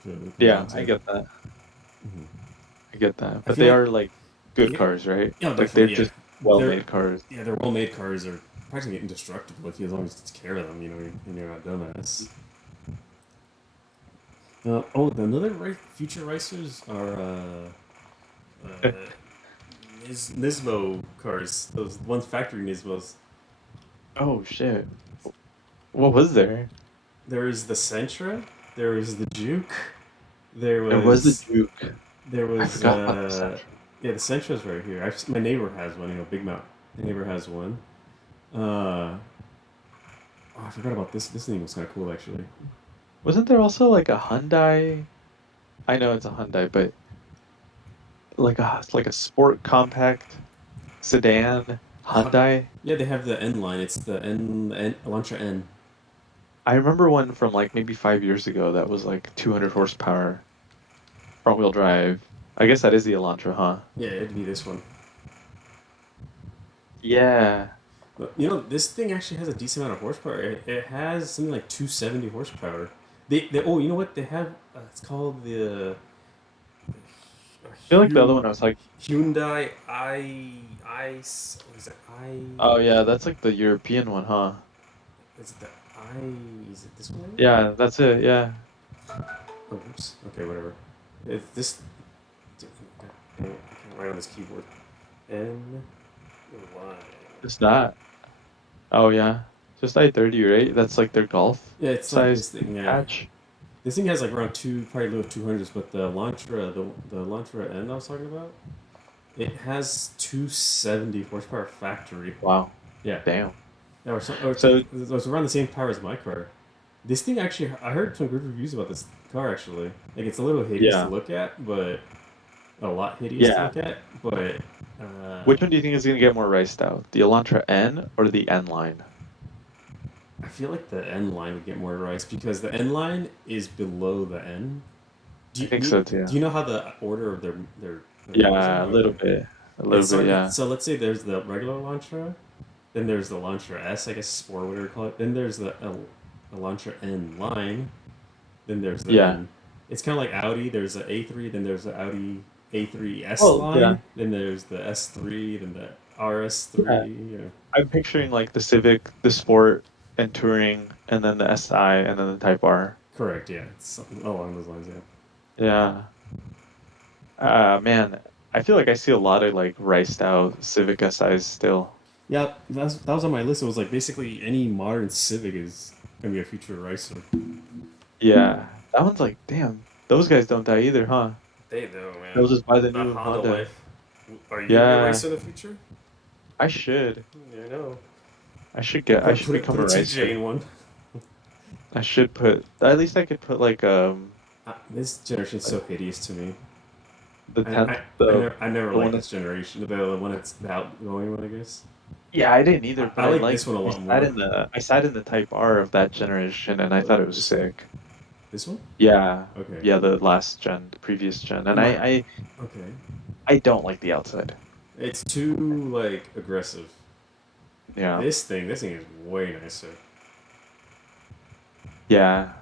That's what it comes Yeah, down I to. get that. Mhm. I get that. I But feel they like are like good yeah, cars, right? yeah, Like they're definitely, yeah. just They're well-made cars. yeah, they're well-made cars are practically indestructible if you as long as you take care of them. And you're not a dumbass. Another future racers are Nismo cars. Those one factory Nismos. Oh shit. What was there? There is the Sentra. There was the Juke. There There was the was Duke. there I was forgot about the Sentra. yeah, the Sentra's right here. My neighbor has one. Big Mount. My neighbor has one. Uh, oh, I forgot about this. This thing was kind of cool actually. Wasn't there also like a Hyundai? I know it's a Hyundai, but like a sport compact sedan Hyundai. Yeah, they have the N line. It's the N Elantra N. I remember one from like maybe 5 years ago that was like 200 horsepower, front wheel drive. I guess that is the Elantra, huh? Yeah, it'd be this one. Yeah. But this thing actually has a decent amount of horsepower. It has something like 270 horsepower. Oh, you know what they have? It's called the I feel like the other one I was like, Hyundai what is it? oh yeah, that's like the European one, huh? Is it the is it this one? Yeah, that's it. Yeah, Oh, oops. Okay, whatever. If this, I can't write on this keyboard. N Y. just that. Oh yeah, just I-30, right? That's like their Golf Yeah, it's like size this thing. Yeah, hatch. this thing has like around probably low 200s, but the Elantra N I was talking about, it has 270 horsepower factory. Wow, Yeah, damn. yeah, So it was around the same power as my car. This thing actually, I heard some good reviews about this car actually. Like it's a little hideous to yeah, look at, but a lot hideous to yeah. look at. But uh, Which one do you think is gonna get more riced out? The Elantra N or the N line? I feel like the N line would get more rice because the N line is below the N. I think so too. Do you know how the order of their cars are? Yeah, a little Okay. bit, a little It's bit. Yeah, so let's say there's the regular Elantra, then there's the Elantra S, I guess Sport, whatever you call it. Then there's the Elantra N line. Then there's the yeah. N. It's kind of like Audi. There's the A3. Then there's the Audi A3S Well, yeah, line. Then there's the S3. Then the yeah. RS3. Yeah. I'm picturing like the Civic, the Sport, and Touring, and then the SI, and then the Type R. Correct. Yeah. It's something along those lines. Yeah. Yeah. Man, I feel like I see a lot of like riced out Civic SIs still. Yeah. That was on my list. It was like basically any modern Civic is gonna be a future racer. Yeah, that one's like, damn, those guys don't die either, huh? They know, They'll man. just buy the Not new Honda Honda. life. Are you gonna be a Yeah, racer in the future? I should. Yeah, I know. I should become Put a a TJ racer. in one. I should put, at least I could put This generation's like so hideous to me. the 10th, the I never the one liked this that's, generation. The one that's the outgoing one, I guess. yeah, I didn't either, I but like this one a lot more. I sat in the Type R of that generation and I thought it was This one? sick. This one? Yeah. Okay. Yeah, the last gen, the previous gen. And My okay. I don't like the outside. It's too like aggressive. Yeah. This thing is way nicer. Yeah.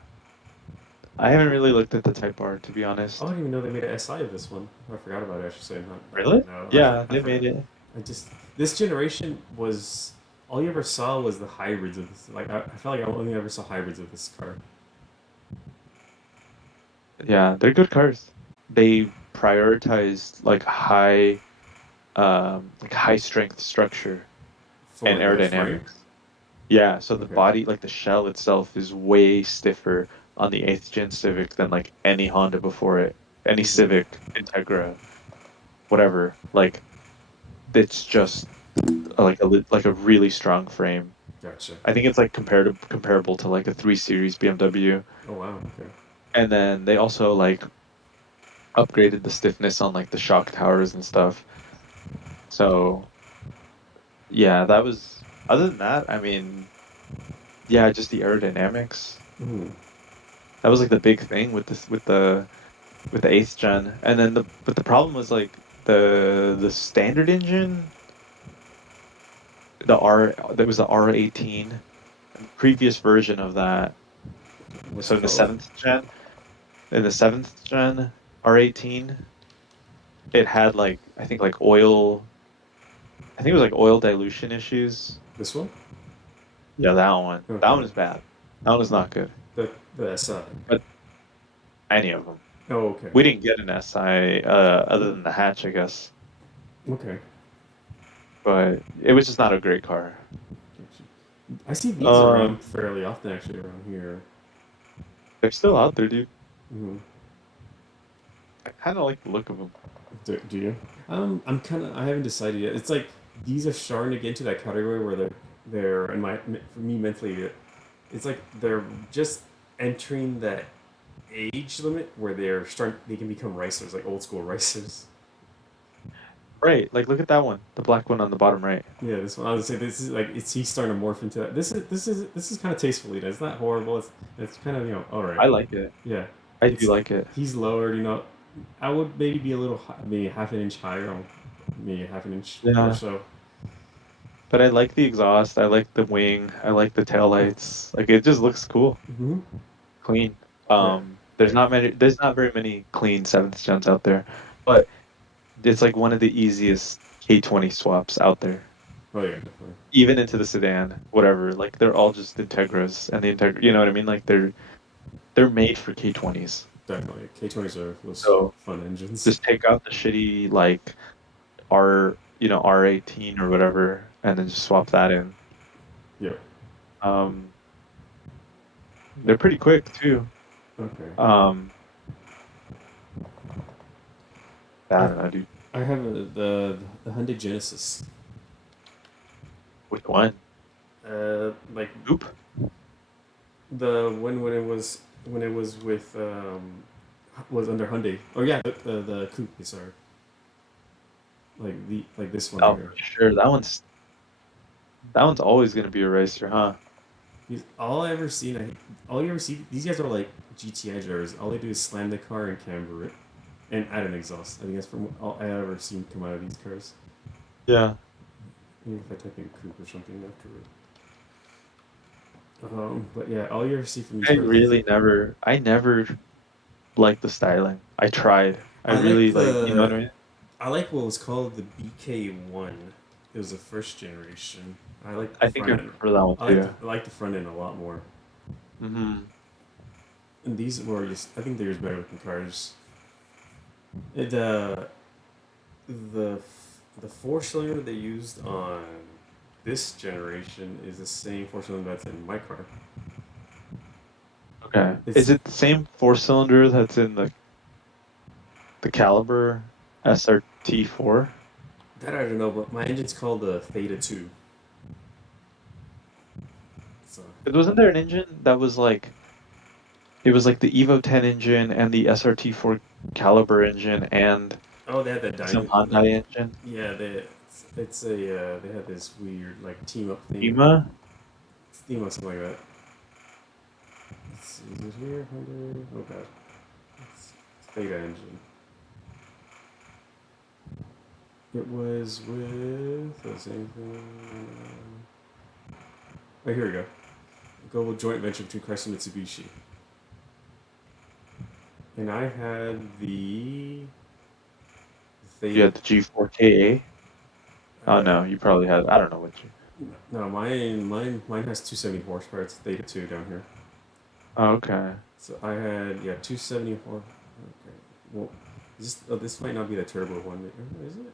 I haven't really looked at the Type R to be Oh, I honest. didn't even know they made an SI of this one. I forgot about it. I should say not. I Really? didn't know. Yeah, I they forgot. made it. I just this generation was all you ever saw was the hybrids of this. Like I felt like I only ever saw hybrids of this car. Yeah, they're good cars. They prioritized like high strength structure and For the frame. aerodynamics. Yeah, so the Okay. body, like the shell itself, is way stiffer on the eighth gen Civic than like any Honda before it, any Mm-hmm. Civic, Integra, whatever. Like it's just like a really strong frame. Gotcha. I think it's like comparable to like a 3 Series BMW. Oh wow. Okay. And then they also like upgraded the stiffness on like the shock towers and stuff. So yeah, that was other than that, I mean, yeah, just the aerodynamics. Mm-hmm. That was like the big thing with this with the eighth gen. And then the problem was like the standard engine, there was the R18, and the previous version of that. What's So it called? in the seventh gen R18, it had like I think like oil I think it was like oil dilution issues. This one? Yeah, that one. That one Okay. is bad. That one is not good. The SI. But any of them. Oh okay. We didn't get an SI other than the hatch, I guess. Okay. But it was just not a great car. Gotcha. I see these around Um, fairly often actually around here. they're still out there, dude. Mm-hmm. I kind of like the look of them. Do you? I'm kind of. I haven't decided yet. It's like these are starting to get into that category where they're in my for me mentally, it's like they're just entering that age limit where they can become racers like old school racers. Right, like look at that one, the black one on the bottom right. Yeah, this one I would say this is like it's he's starting to morph into that. This is kind of tasteful. It's not horrible. It's kind of all right. I like it. Yeah, I do it's like it. he's lowered. I would maybe be a little maybe half an inch higher, or maybe half an inch or Yeah, so. but I like the exhaust. I like the wing. I like the tail lights. Like it just looks cool, Hmm. clean. Yeah, There's yeah. not many. There's not very many clean seventh gens out there, but it's like one of the easiest K20 swaps out there. Oh yeah, definitely, Even into the sedan, whatever. Like they're all just Integras, and the Integra. You know what I mean? Like they're made for K20s. definitely. K20s are those So fun engines. just take out the shitty like R18 or whatever, and then just swap that in. Yeah. Um, they're pretty quick too. Okay. Um, I I don't know, dude. I have the Hyundai Genesis. Which one? Like Oop. the when it was with was under Hyundai. Oh yeah, the coupe. Sorry, like this one Oh, here. for sure. That one's always gonna be a racer, huh? All I ever seen, all you ever see, these guys are like GTI drivers. All they do is slam the car and camber it, and add an exhaust. I think that's from all I ever seen come out of these cars. Yeah. Maybe if I type in coupe or something after it. But yeah, all you ever see from these cars is I never liked the styling. I tried. I I like really like, you know what I the mean? I like what was called the BK1. It was the first generation. I like the I think front I end. prefer that one too. I like the front end a lot more. Hmm. And these were just I think they're just better looking cars. It, the the four cylinder they used on this generation is the same four cylinder that's in my car. Okay. Is It's it the same four cylinder that's in the Caliber SRT4? that I don't know, but my engine's called the Theta 2. So Wasn't there an engine that was like it was like the Evo 10 engine and the SRT4 Caliber engine and oh, they had that some diamond. Hyundai engine? Yeah, it's a they had this weird like team up thing, Ema? theme or something like that. Let's see, is it here? 100? Oh god, it's Theta engine. It was with the same thing. Oh, here we go. Global joint venture between Chrysler and Mitsubishi. And I had the You Theta. had the G4KA? Oh Uh, no, you probably had. I don't know what you. no, mine has 270 horsepower. It's Theta 2 down here. Oh, okay. So I had, yeah, 274. Okay. Well, this might not be the turbo one. Is it?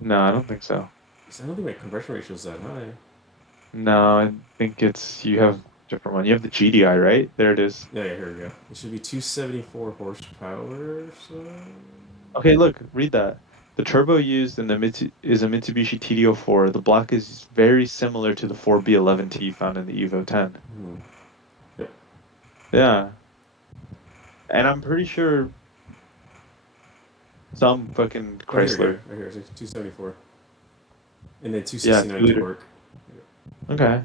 No, I don't think so. 'Cause I don't think my conversion ratio is that high. No, I think it's you have a different one. You have the GDI, right? There it is. Yeah, yeah, here we go. It should be 274 horsepower or so. Okay, look, read that. The turbo used in the is a Mitsubishi TD04. The block is very similar to the 4B11T found in the Evo 10. Hmm. Yep. Yeah, and I'm pretty sure some fucking Oh, here we go. Chrysler. Right here, it's 274. And then Yeah, 269 2 liter. torque. Okay.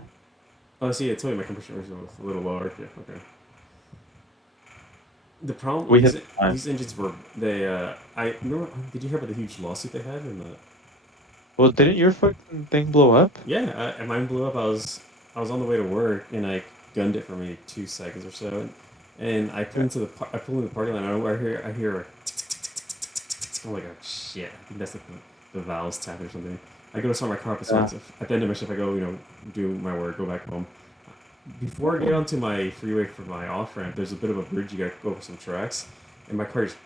Oh, see, I told you my compression ratio was a little lower. Yeah, okay. The problem We with hit the time. these engines were they. I remember. Did you hear about the huge lawsuit they had in the? Well, didn't your fucking thing blow up? Yeah, and mine blew up. I was on the way to work and I gunned it for maybe 2 seconds or so, and I pull Okay. into I pull into the parking lot. And I hear. I'm like, oh shit! I think that's like the valves tapping or something. I go to start my car up. So Yeah. at the end of my shift, I go, do my work, go back home. Before I get onto my freeway for my off ramp, there's a bit of a bridge. You gotta go over some tracks, and my car just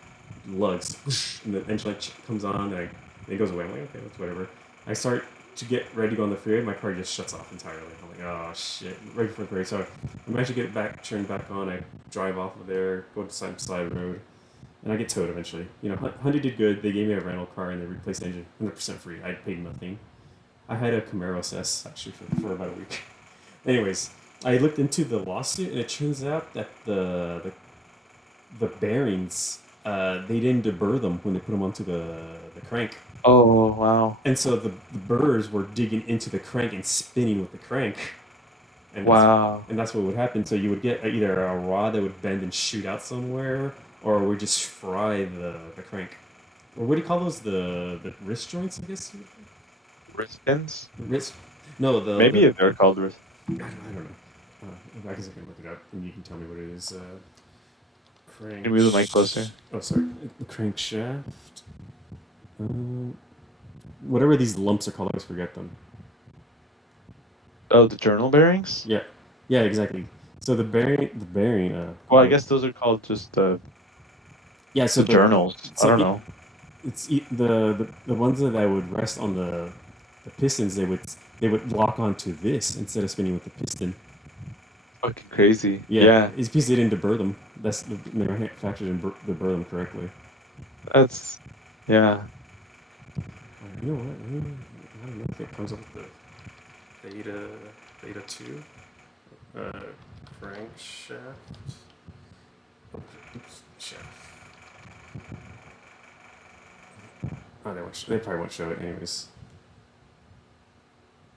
lugs, and the engine light comes on, and it goes away. I'm like, okay, that's whatever. I start to get ready to go on the freeway, my car just shuts off entirely. I'm like, oh shit, right before the freeway. So I managed to get it back, turned back on. I drive off of there, go to side road, and I get towed eventually. Hyundai did good. They gave me a rental car and they replaced the engine 100% free. I paid nothing. I had a Camaro SS actually for about a week. Anyways, I looked into the lawsuit, and it turns out that the bearings they didn't deburr them when they put them onto the crank, Oh, wow. and so the burrs were digging into the crank and spinning with the crank, and Wow. that's what would happen. So you would get either a rod that would bend and shoot out somewhere, or it would just fry the crank. Or what do you call those? The wrist joints, I guess. Wristbands? Wrist. No, Maybe they're called wrist. I don't know. I guess I can look it up, and you can tell me what it is. Can you move the mic closer? Oh, sorry. The crankshaft. Um, Whatever these lumps are called, I always forget them. Oh, the journal bearings? Yeah, yeah, exactly. So the bearing. Well, I guess those are called just Yeah. So the journals. I don't it, know. the ones that I would rest on the pistons, they would lock onto this instead of spinning with the piston. Fucking crazy. Yeah, Yeah, it's because they didn't deburr them. That's the manufacturer didn't deburr them correctly. that's yeah. You know what? I don't know if it comes up with the Theta 2 uh, crankshaft. Oops, shaft. Oh, they probably won't show it anyways.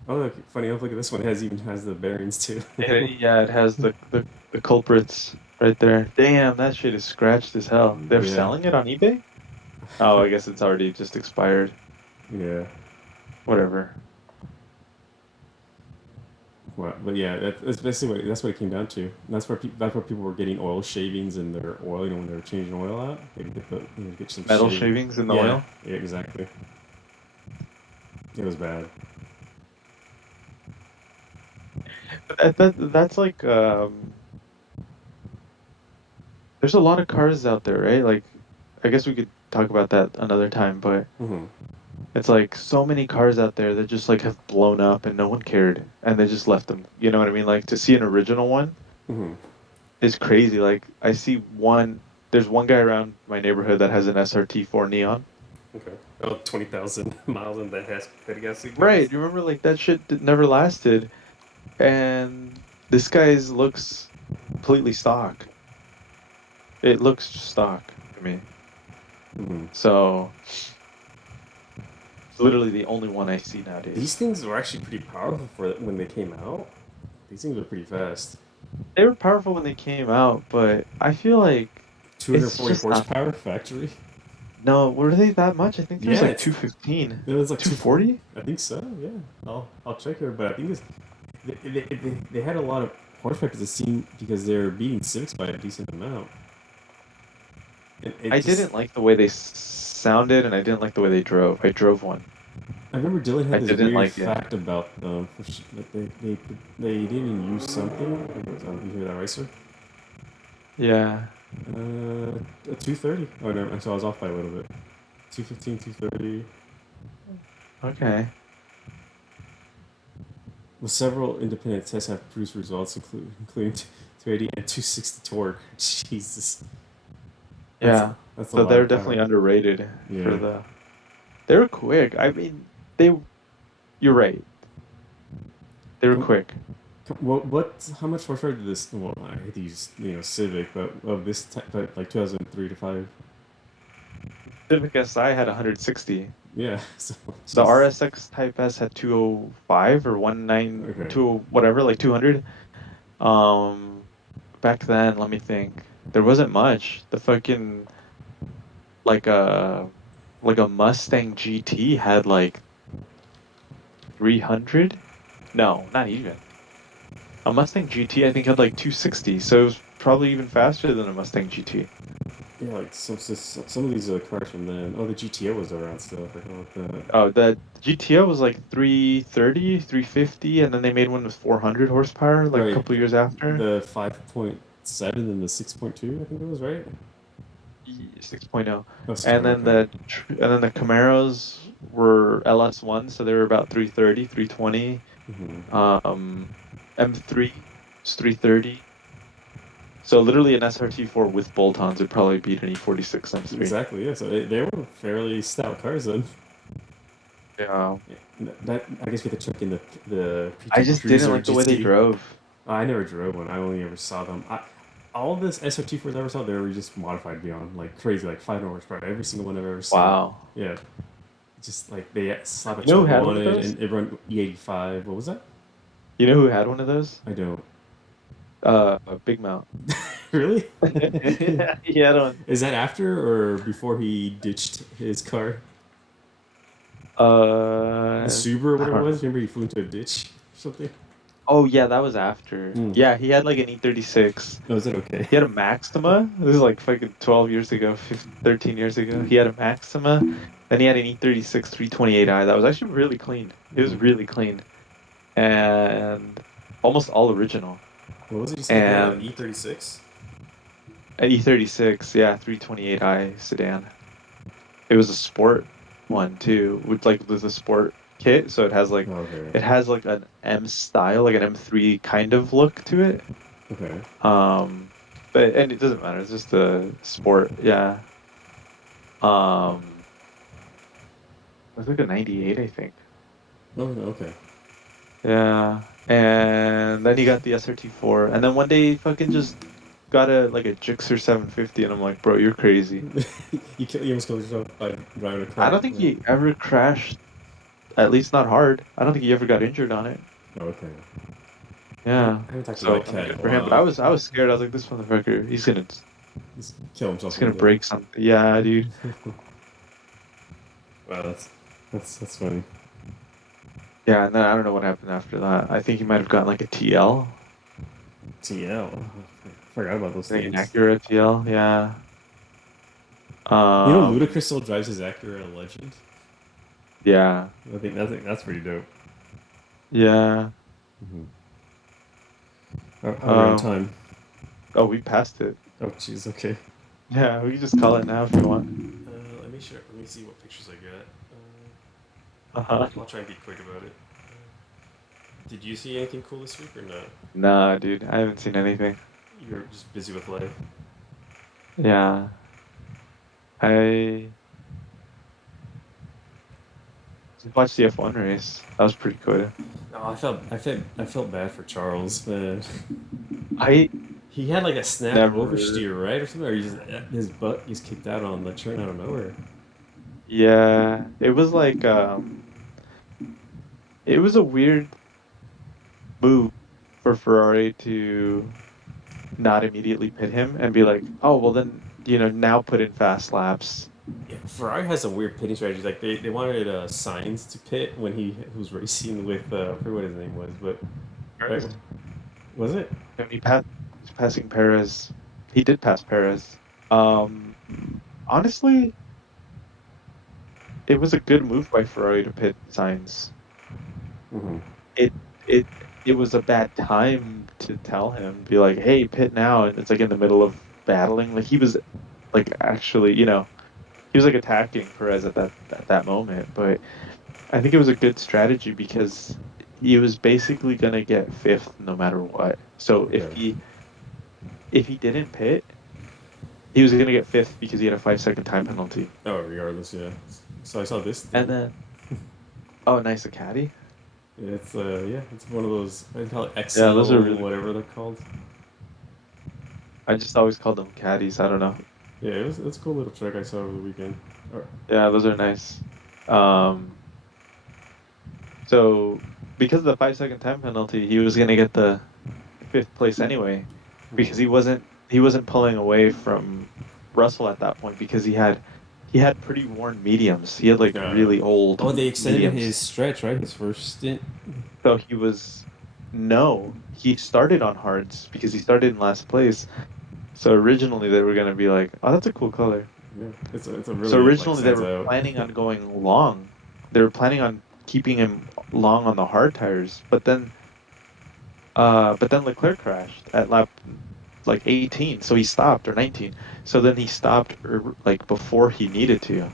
Oh, look, funny enough, look at this one. It even has the bearings too. Yeah, it has the culprits right there. Damn, that shit is scratched as hell. They're Yeah, selling it on eBay? Oh, I guess it's already just expired. yeah. Whatever. Well, but yeah, that's basically what it came down to. And that's where people were getting oil shavings in their oil. When they were changing oil out, they would get some Metal shave. shavings in the Yeah, oil? yeah, exactly. It was bad. That's like there's a lot of cars out there, right? Like I guess we could talk about that another time, but Hmm. it's like so many cars out there that just like have blown up and no one cared and they just left them. You know what I mean? Like to see an original one Hmm. is crazy. Like I see there's one guy around my neighborhood that has an SRT4 Neon. Okay. Oh, 20,000 miles in the head gas Right. gas. You remember like that shit never lasted and this guy's looks completely stock. It looks stock to me. Hmm. So it's literally the only one I see nowadays. These things were actually pretty powerful for when they came out. These things were pretty fast. They were powerful when they came out, but I feel like it's 240 just not. horsepower factory. No, were they that much? I think there was Yeah, like 215. it was like 240. 240? I think so. Yeah. I'll check here, but I think they had a lot of horsepower because it seemed because they're beating Civics by a decent amount. It I just didn't like the way they sounded, and I didn't like the way they drove. I drove one. I remember Dylan had I this didn't weird like it. fact about them. That they didn't use something. You hear that, right, sir? Yeah. A 230. Oh no, so I was off by a little bit. 215, 230. Okay. With several independent tests have produced results, including 280 and 260 torque. Jesus, that's Yeah. that's a So lot they're of definitely power. underrated for Yeah. the. They were quick. I mean, they. You're right. They were Com- quick. what? How much horsepower did this? Well, I hate to use Civic, but of this type, like 2003 to five. Civic Si had 160. Yeah. So The jeez. RSX Type S had 205 or 19, Okay. 20 whatever, like 200. Um, Back then, let me think. There wasn't much. The fucking like a like a Mustang GT had like 300. No, not even. A Mustang GT I think had like 260, so it was probably even faster than a Mustang GT. Yeah, like some of these cars from then. Oh, the GTO was around still. I forgot about that. Oh, the GTO was like 330, 350, and then they made one with 400 horsepower like a Right. couple years after. The 5.7 and the 6.2, I think it was, right? 6.0. Oh, And 6.0, then okay. the Camaros were LS1, so they were about 330, 320. Hmm. Um, M3 was 330. So literally an SRT4 with bolt-ons would probably beat an E46 M3. Exactly, yeah. So they were fairly stout cars then. Yeah. Yeah. That I guess we have to check in the I PT just didn't Cruiser like the way they GT. drove. I never drove one. I only ever saw them. All this SRT4s I ever saw, they were just modified beyond like crazy, like 500 horsepower. Every single one I've ever seen. Wow. Yeah, just like they slap a You know who had turbo one on of it those? and it run E85. What was that? You know who had one of those? I don't. Big Mount. Really? He had one. Is that after or before he ditched his car? The Subaru or I whatever it don't was? know. Remember he flew into a ditch or something? Oh yeah, that was after. Mm. Yeah, he had like an E36. Oh, is it okay? He had a Maxima. This is like fucking 12 years ago, 15, 13 years ago. He had a Maxima. Then he had an E36 328i. That was actually really clean. It was Mm. really clean and almost all original. What was it you said? He had an And E36? an E36, yeah, 328i sedan. It was a sport one too, with a sport kit, so Oh, okay. it has like an M style, like an M3 kind of look to it. Okay. Um, but and it doesn't matter. It's just a sport. Yeah. Um, it was like a 98, I think. Oh, okay. Yeah. And then he got the SRT4, and then one day he fucking just got a Gixxer 750, and I'm like, bro, you're crazy. You almost killed yourself by driving a I car. don't think Like, he ever crashed, at least not hard. I don't think he ever got injured on it. oh, okay. Yeah. I haven't talked to So that I mean, cat in good a for him. But while. I was scared. I was like, this motherfucker, Just kill himself he's one gonna day. break something. Yeah, dude. Wow, that's funny. Yeah, and then I don't know what happened after that. I think he might have gotten like a TL, TL. I forgot about those like an things. Acura TL. Yeah. You know, Um. Ludacris still drives his Acura Legend. Yeah. I think that's pretty dope. Yeah. Mm-hmm. Are we on Um. time? Oh, we passed it. Oh, jeez. Okay. Yeah, we can just call it now if you want. Let me see what pictures I got. Uh-huh. I'll try and be quick about it. Did you see anything cool this week or not? Nah, dude, I haven't seen anything. You're just busy with life. Yeah. I just watched the F1 race. That was pretty good. No, I felt bad for Charles, man. I He had like a snap never. oversteer, right, or something, or his butt gets kicked out on the turn out of nowhere. Yeah, it was like it was a weird move for Ferrari to not immediately pit him and be like, "Oh, well then, now put in fast laps." Yeah, Ferrari has some weird pitting strategies. Like they wanted Sainz to pit when he was racing with I forget what his name was, but Perez. was it? When he passing Perez, he did pass Perez. Um, honestly, it was a good move by Ferrari to pit Sainz. Hmm. It it it was a bad time to tell him, be like, "Hey, pit now," and it's like in the middle of battling. Like he was like actually, he was like attacking Perez at that moment. But I think it was a good strategy because he was basically gonna get fifth no matter what. So if Yeah. he didn't pit, he was gonna get fifth because he had a 5 second time penalty. Oh, regardless, yeah. So I saw this And thing. then, oh, nice, a caddy. It's yeah, it's one of those. I call it Yeah, those are XL, really whatever cool. they're called. I just always called them caddies. I don't know. Yeah, it's a cool little trick I saw over the weekend. Or, Yeah, those are nice. Um, so because of the 5 second time penalty, he was gonna get the fifth place anyway, because mhm. he wasn't pulling away from Russell at that point because he had pretty worn mediums. He had like uh, really old oh, they extended his mediums. stretch, right? His first stint. So he was no, he started on hards because he started in last place. So originally they were gonna be like, oh, that's a cool color. Yeah, it's a So really like originally they stands were out. planning on going long. They were planning on keeping him long on the hard tires, but then Leclerc crashed at lap like 18, so he stopped, or 19. So then he stopped like before he needed to,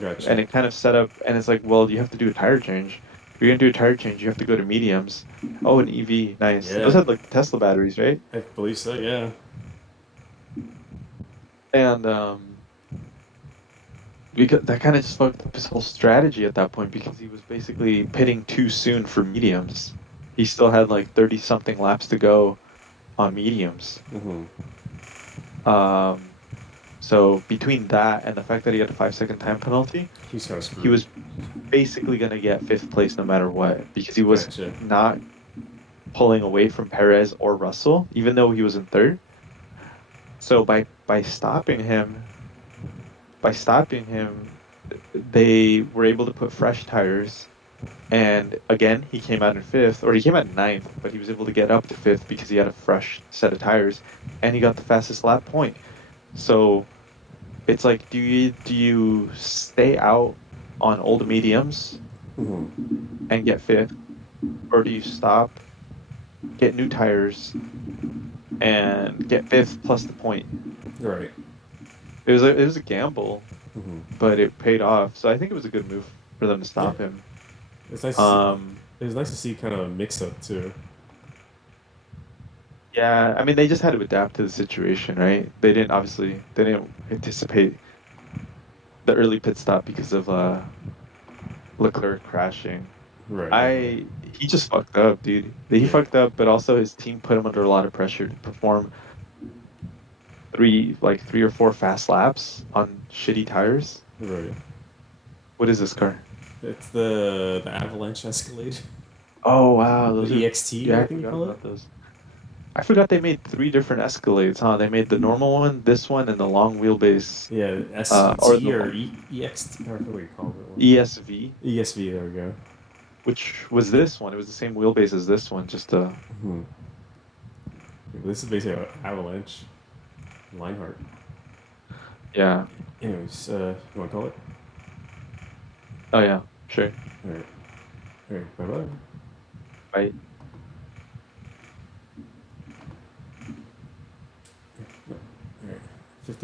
Gotcha. and it kind of set up. And it's like, well, you have to do a tire change. If you're gonna do a tire change, you have to go to mediums. Oh, an EV, nice. Those Yeah, had like Tesla batteries, right? I believe so. Yeah. And because that kind of just fucked up his whole strategy at that point because he was basically pitting too soon for mediums. He still had like 30 something laps to go on mediums. Hmm. Um, so between that and the fact that he had a 5 second time penalty, He's kind of he screwed. was basically going to get fifth place no matter what because he was Gotcha. not pulling away from Perez or Russell, even though he was in third. So by stopping him, they were able to put fresh tires. And again, he came out in fifth, or he came out in ninth, but he was able to get up to fifth because he had a fresh set of tires, and he got the fastest lap point. So it's like, do you stay out on old mediums Hmm. and get fifth, or do you stop, get new tires, and get fifth plus the point? Right. It was a gamble, Hmm. but it paid off. So I think it was a good move for them to Yeah. stop him. It's nice. To see, Um, it was nice to see kind of a mix up too. yeah, I mean they just had to adapt to the situation, right? They didn't anticipate the early pit stop because of Leclerc crashing. Right. Definitely. He just fucked up, dude. He Yeah. fucked up, but also his team put him under a lot of pressure to perform three or four fast laps on shitty tires. Right. What is this car? It's the Avalanche Escalade, Oh wow, the those are EXT, yeah, I I think you forgot call it. about those. I forgot they made three different Escalades, huh? They made the normal one, this one, and the long wheelbase, Yeah, or SVT the or long EXT, or what do you call it one? ESV, ESV. There we go. which was this one. It was the same wheelbase as this one, just Hmm. This is basically Avalanche, Lionheart. yeah. Anyways, you want to call it? Oh yeah, sure. All right. All right. Bye bye. Right.